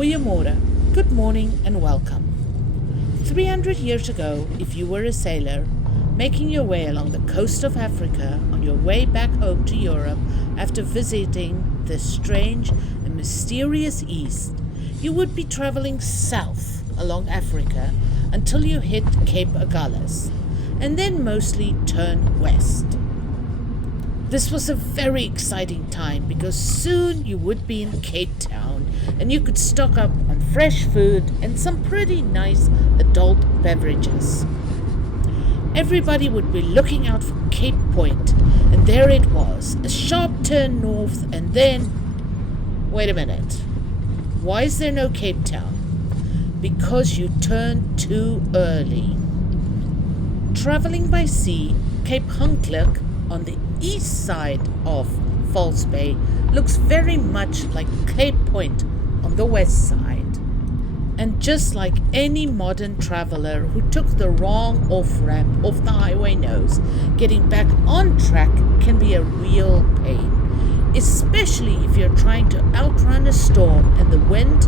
Goeiemorgen, good morning and welcome. 300 years ago, if you were a sailor, making your way along the coast of Africa on your way back home to Europe after visiting the strange and mysterious East, you would be traveling south along Africa until you hit Cape Agulhas, and then mostly turn west. This was a very exciting time because soon you would be in Cape Town and you could stock up on fresh food and some pretty nice adult beverages. Everybody would be looking out for Cape Point, and there it was, a sharp turn north, and then... Wait a minute. Why is there no Cape Town? Because you turned too early. Traveling by sea, Cape Hunkelijk on the east side of False Bay looks very much like Cape Point on the west side. And just like any modern traveler who took the wrong off-ramp off the highway nose, getting back on track can be a real pain, especially if you're trying to outrun a storm and the wind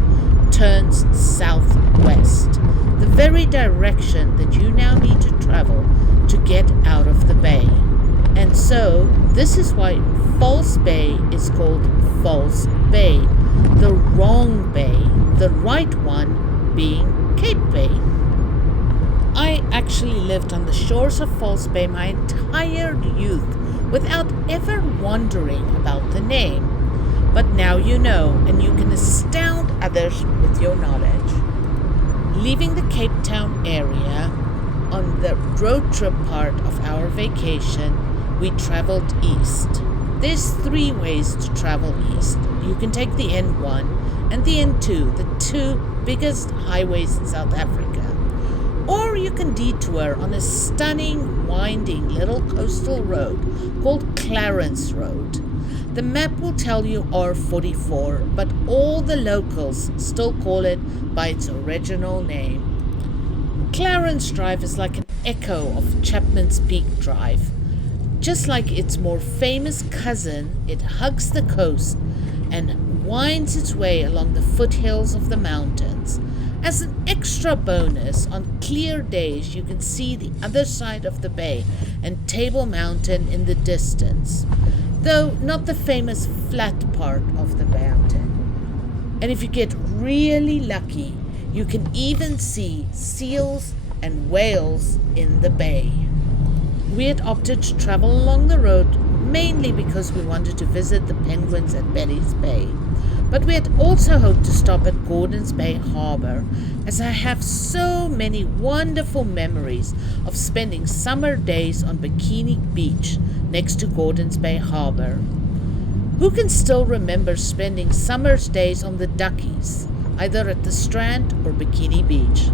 turns southwest, the very direction that you now need to travel to get out of the bay. And so, this is why False Bay is called False Bay, the wrong bay, the right one being Cape Bay. I actually lived on the shores of False Bay my entire youth without ever wondering about the name. But now you know, and you can astound others with your knowledge. Leaving the Cape Town area on the road trip part of our vacation, we traveled east. There's 3 ways to travel east. You can take the N1 and the N2, the 2 biggest highways in South Africa. Or you can detour on a stunning, winding little coastal road called Clarence Road. The map will tell you R44, but all the locals still call it by its original name. Clarence Drive is like an echo of Chapman's Peak Drive. Just like its more famous cousin, it hugs the coast and winds its way along the foothills of the mountains. As an extra bonus, on clear days you can see the other side of the bay and Table Mountain in the distance, though not the famous flat part of the mountain. And if you get really lucky, you can even see seals and whales in the bay. We had opted to travel along the road mainly because we wanted to visit the penguins at Betty's Bay. But we had also hoped to stop at Gordon's Bay Harbor, as I have so many wonderful memories of spending summer days on Bikini Beach next to Gordon's Bay Harbor. Who can still remember spending summer's days on the Duckies, either at the Strand or Bikini Beach?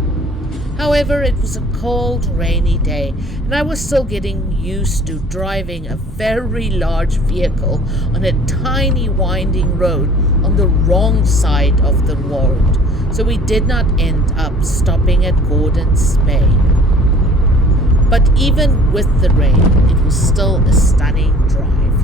However, it was a cold, rainy day, and I was still getting used to driving a very large vehicle on a tiny winding road on the wrong side of the road, so we did not end up stopping at Gordon's Bay. But even with the rain, it was still a stunning drive.